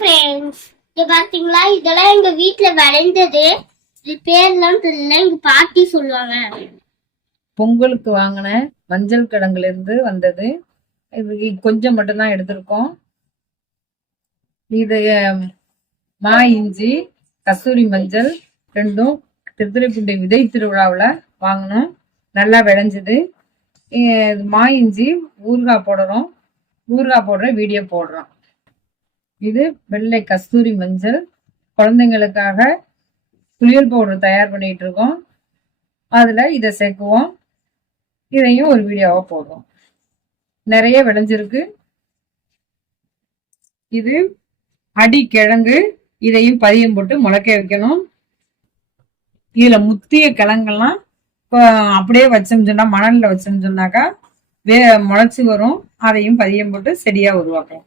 Friends, இங்க பாத்தீங்களா, இதெல்லாம் எங்க வீட்ல விளைந்தது. இது பேர்லாம் தெரியல, எங்க பாட்டி சொல்லுவாங்க. பொங்கலுக்கு வாங்கின மஞ்சள் கிழங்குல இருந்து வந்தது. இது கொஞ்சம் மட்டும்தான் எடுத்திருக்கோம். இது மா இஞ்சி, கஸ்தூரி மஞ்சள் ரெண்டும் திருத்துறைப்பூண்டி விதை திருவிழாவில் வாங்கினோம். நல்லா விளைஞ்சுது. மா இஞ்சி ஊறுகாய் போடுறோம். ஊறுகாய் போடுற வீடியோ போடுறோம். இது வெள்ளை கஸ்தூரி மஞ்சள், குழந்தைங்களுக்காக புளியல் பவுடர் தயார் பண்ணிட்டு இருக்கோம். அதுல இதை சேர்க்குவோம். இதையும் ஒரு வீடியோவா போடுறோம். நிறைய விளைஞ்சிருக்கு. இது அடி கிழங்கு, இதையும் பதியம் போட்டு முளைக்க வைக்கணும். இதுல முத்திய கிழங்கெல்லாம் அப்படியே வச்சோம்னு சொன்னா, மணல்ல வச்சோம்னு சொன்னாக்கா முளைச்சு வரும். அதையும் பதியம் போட்டு செடியா உருவாக்கலாம்.